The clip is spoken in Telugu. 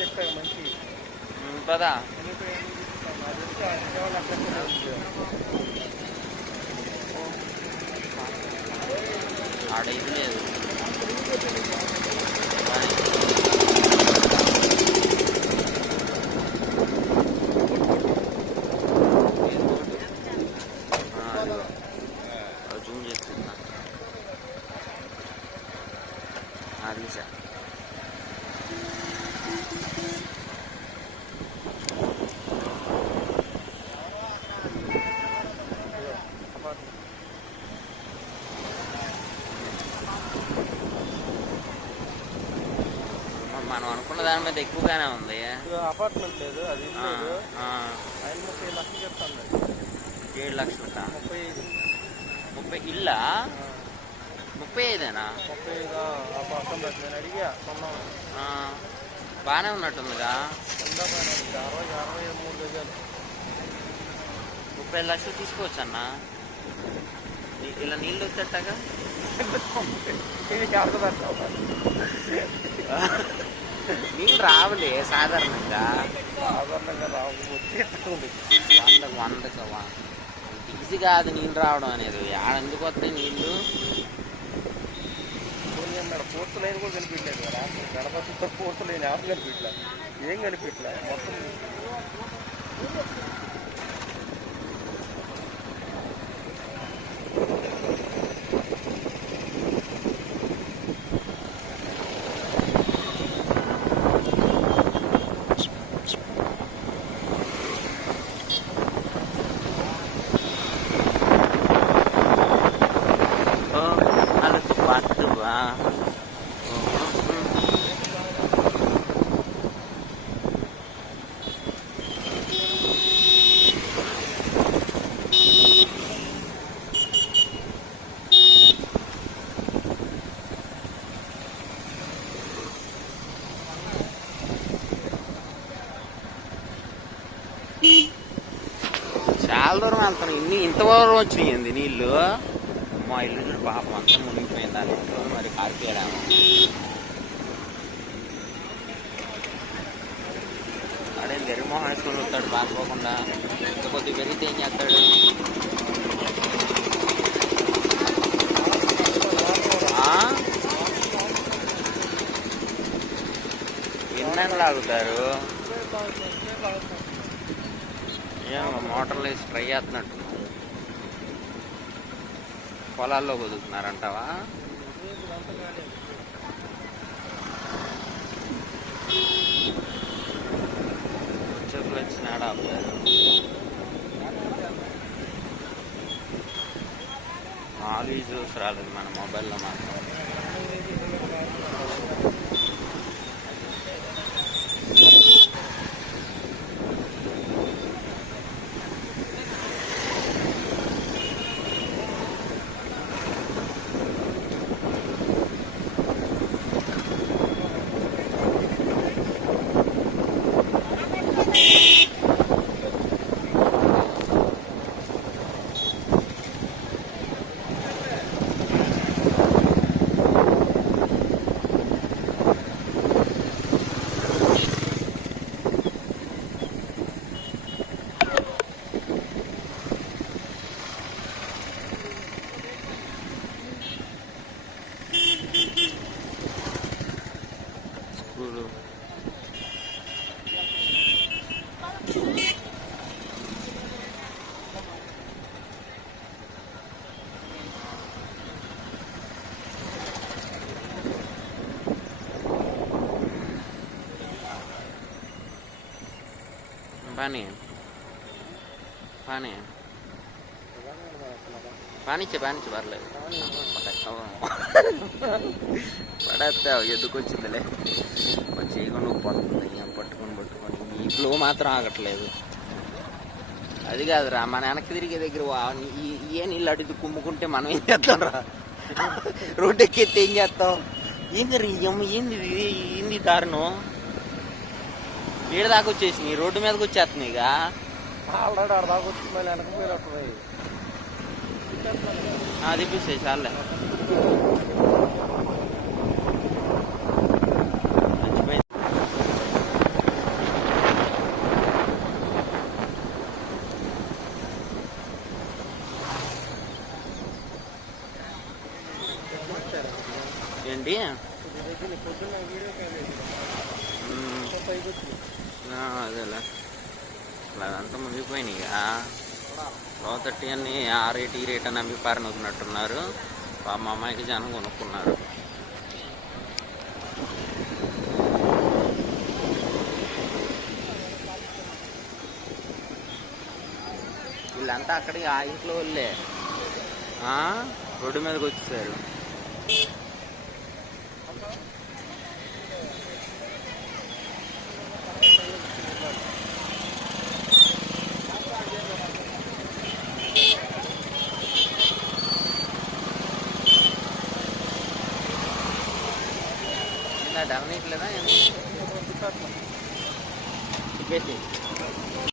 చెప్తాను మంచి పదా ఆడ ఇది లేదు జూమ్ చేస్తున్నా అది సార్ మనం అనుకున్న దాని మీద ఎక్కువగానే ఉంది. అపార్ట్మెంట్ లేదు, అది ఆయన 30 లక్షలు చెప్తాను. 7 లక్షలు 30 ఇల్లా 35ఏనా? 35 నేను అడిగా కొన్నాను. బాగానే ఉన్నట్టుందిగా. 63 గజాలు 35 లక్షలు తీసుకోవచ్చు అన్న. ఇలా నీళ్ళు వచ్చేస్తాగా నీళ్ళు రావులే సాధారణంగా వందకు ఈజీ కాదు నీళ్ళు రావడం అనేది. ఎందుకు వస్తాయి నీళ్ళు? పూర్తి లైన్ కూడా కనిపించలేదు కదా, గణపతితో పూర్తి లైన్ ఎవరు కనిపించలేదు, ఏం కనిపించలేదు మొత్తం. చాలా దూరం వెళ్తాను. ఇంతవరకు వచ్చినాయింది నీళ్ళు. మా ఇల్లు చూడు పాపం అంతా మునిగిపోయింది దాని ఇంట్లో. మరి కారిపోయాము. ఆడేం గరిమోహన్ వేసుకొని వస్తాడు పారిపోకుండా. ఇంత కొద్దిగా పెరిగితే ఏం చేస్తాడు? ఎన్నెన్ని లాగుతారు? ఏమో మోటార్లు వేసి ట్రై చేస్తున్నట్టు. పొలాల్లో కుదురుతున్నారంటావా? చెప్పులు వచ్చినాడు ఆపుతారు. నాలుగు చూసి రాలేదు మన మొబైల్లో మాత్రం. पानी पानी పానిచ్చే పర్లేదు. పడేస్తావు ఎందుకు వచ్చిందిలే. చేయకుండా పడుతుంది పట్టుకొని ఈ ఫ్లో మాత్రం ఆగట్లేదు. అది కాదురా, మన వెనక్కి తిరిగే దగ్గర ఏ నీళ్ళు అడిగి కుమ్ముకుంటే మనం ఏం చేస్తాం రా? రోడ్డు ఎక్కితే ఏం చేస్తాం? ఏంది దారుణం? వీడ దాకా వచ్చేసినాయి, రోడ్డు మీదకి వచ్చేస్తున్నాయి. ఇక ఆల్రెడీ ఆడ దాకా వచ్చి మళ్ళీ వెనక పోయినట్టున్నాయి. అది చూసే చాలే. ఏంటి పొద్దున్న వీడియో కాల్ పైకి వచ్చింది. అదేలే అసలు అదంతా మునిగిపోయినాయి లోతట్టి అన్ని ఆ రేట్ ఈ రేట్ అని అమ్మిపారని వదిలినట్టున్నారు. మా అమ్మాయికి జనం కొనుక్కున్నారు. వీళ్ళంతా అక్కడికి ఆ ఇంట్లో వాళ్ళే రోడ్డు మీదకి వచ్చేసారు. ఇలా డల్ నీట్లేదా చెప్పేసి